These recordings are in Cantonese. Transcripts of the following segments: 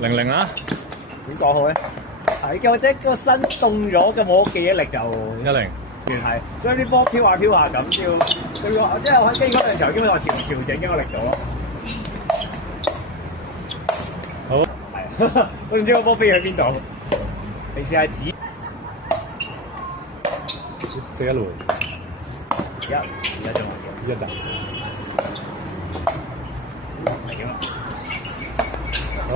00啊，點講好咧？係嘅，或者個身凍咗嘅冇記憶力就10。原係，所以啲波飄下飄下咁要即係我喺機嗰陣時候，基本上調整緊個力度咯。好，係啊，我唔知個波飛去邊度。平時係指食一輪，而家仲一陣。係啊。好。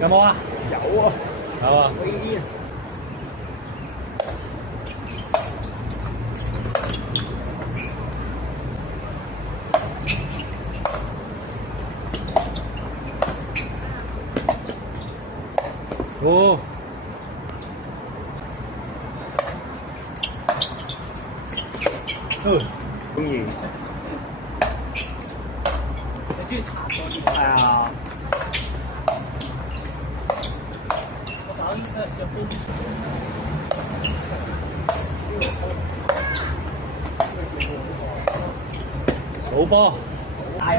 有冇啊？有啊。有啊。哦。中意。你中意茶多啲？係啊。我早上應該試過煲。好波。大啊！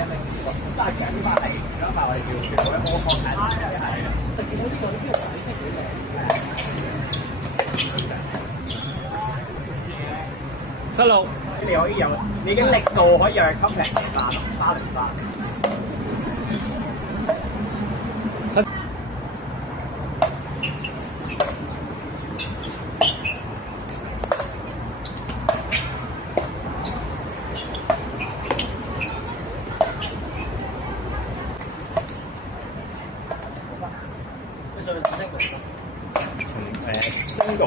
但係其實呢班係而家咪我哋叫做魔方睇係啊。就見到呢個顏色幾靚。76。你可以有，你已經力度可以讓吸力303。你上面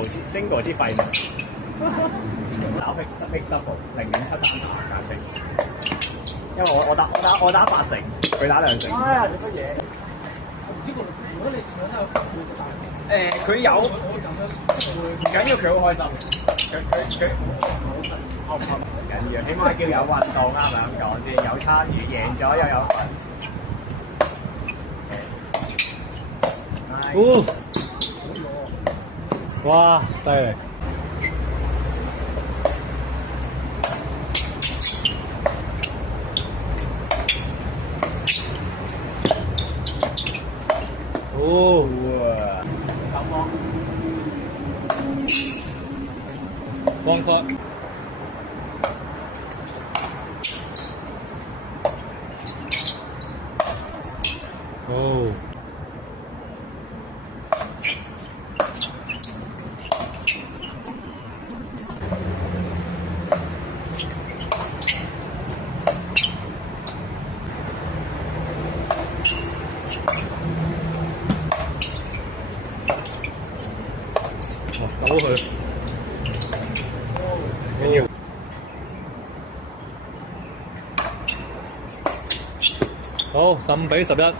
指single 之廢物。打 pick double 0.7單打價升，因為我打80，佢打2成。哎呀，做乜嘢？唔知如果你搶得有佢有唔緊要，佢好開心。佢唔緊要，起碼叫有運動啱咪咁講先，有參與，贏咗又有份。哦！哇，犀利！哦，光刻，哦，倒佢，緊要。好，15比11。